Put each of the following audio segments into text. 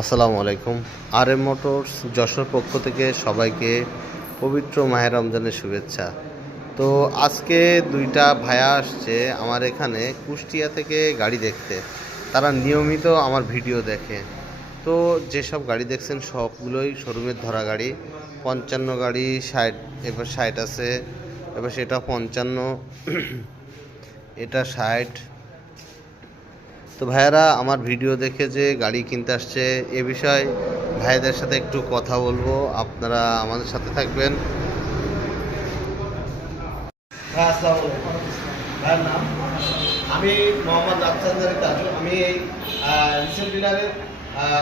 আসসালামু আলাইকুম। RM motors Jessore পক্ষ থেকে সবাইকে পবিত্র মাহে রমজানের শুভেচ্ছা। তো আজকে দুইটা ভাইয়া আসছে আমার এখানে কুষ্টিয়া থেকে গাড়ি দেখতে। তারা নিয়মিত আমার ভিডিও দেখে। তো যেসব গাড়ি দেখছেন সবগুলোই শোরুমের ধরা গাড়ি। 55 গাড়ি 60, এবার 60 আছে, এবার সেটা 55, এটা 60। তো ভাইয়ারা আমার ভিডিও দেখে যে গাড়ি কিনতে আসছে এ বিষয়ে ভাইদের সাথে একটু কথা বলবো, আপনারা আমাদের সাথে থাকবেন। হ্যাঁ, আসসালামু আলাইকুম। ভাইয়ের নাম? আমি মোহাম্মদ রাফসানজারি তাজু। আমি এই রিসেল ডিলারের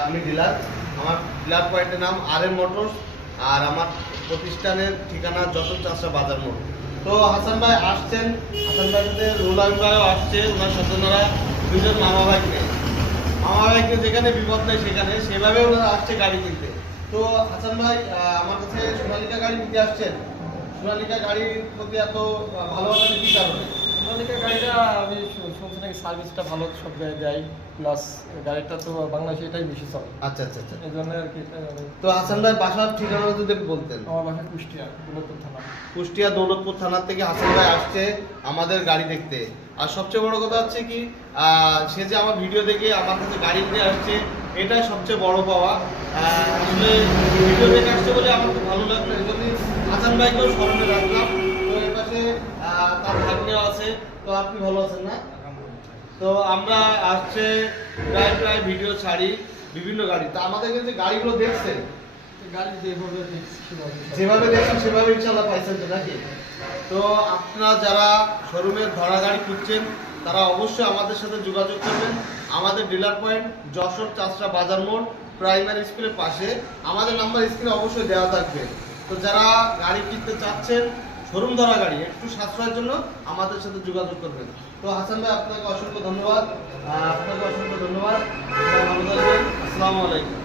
আমি ডিলার। আমার ডিলার পয়েন্টের নাম RM মোটরস, আর আমার প্রতিষ্ঠানের ঠিকানা যশোর চাষা বাজার মোড়। তো হাসান ভাই আসছেন, হাসান ভাইয়ের সাথে রুলান ভাইও আসছে, ওনার স্বজনেরা দুজন মামা ভাইকে যেখানে বিপদ নেই সেভাবে ওনারা আসছে গাড়ি কিনতে। তো হাসান ভাই আমার কাছে সোনালিকা গাড়ি নিতে আসছেন। সোনালিকা গাড়ির প্রতি এত ভালোবাসা কি কারণে? সোনালিকা গাড়িটা আমি শুনছি নাকি সার্ভিসটা ভালো সব জায়গায় দেয়, প্লাস গাড়িটা তো বাংলাদেশে এটাই বেশি চলে। আচ্ছা। এই জন্য আর কি। তো হাসান ভাই বাসার ঠিকানা যদি একটু বলতেন। আমার বাসা কুষ্টিয়া দৌলতপুর থানা। কুষ্টিয়া দৌলতপুর থানা থেকে হাসান ভাই আসছে আমাদের গাড়ি দেখতে। আর সবচেয়ে বড় কথা হচ্ছে কি, সে যে আমার ভিডিও দেখে আমার কাছে গাড়ি নিতে আসছে, এটাই সবচেয়ে বড় পাওয়া। আসলে ভিডিও দেখে আসছে বলে আমার খুব ভালো লাগলো, এই জন্যই হাসান ভাইকেও স্মরণে রাখলাম। তো এর পাশে তার ভাগ্নেও আছে। তো আপনি ভালো আছেন না? তো আমরা আসছে প্রায় ভিডিও ছাড়ি বিভিন্ন গাড়ি। তো আমাদের কাছে গাড়িগুলো দেখছেন, গাড়ি যেভাবে যেভাবে দেখছেন সেভাবে ইনশাআল্লাহ পাইছেন তো নাকি? তো আপনারা যারা শোরুমের ধরা গাড়ি খুঁজছেন তারা অবশ্যই আমাদের সাথে যোগাযোগ করবেন। আমাদের ডিলার পয়েন্ট যশোর চাষরা বাজার মোড়, প্রাইমারি স্কুলের পাশে। আমাদের নাম্বার স্ক্রিনে অবশ্যই দেওয়া থাকবে। তো যারা গাড়ি কিনতে চাচ্ছেন শোরুম ধরা গাড়ি একটু সাশ্রয়ের জন্য আমাদের সাথে যোগাযোগ করবেন। তো হাসান ভাই আপনাকে অসংখ্য ধন্যবাদ। ভালো থাকবেন। আসসালামু আলাইকুম।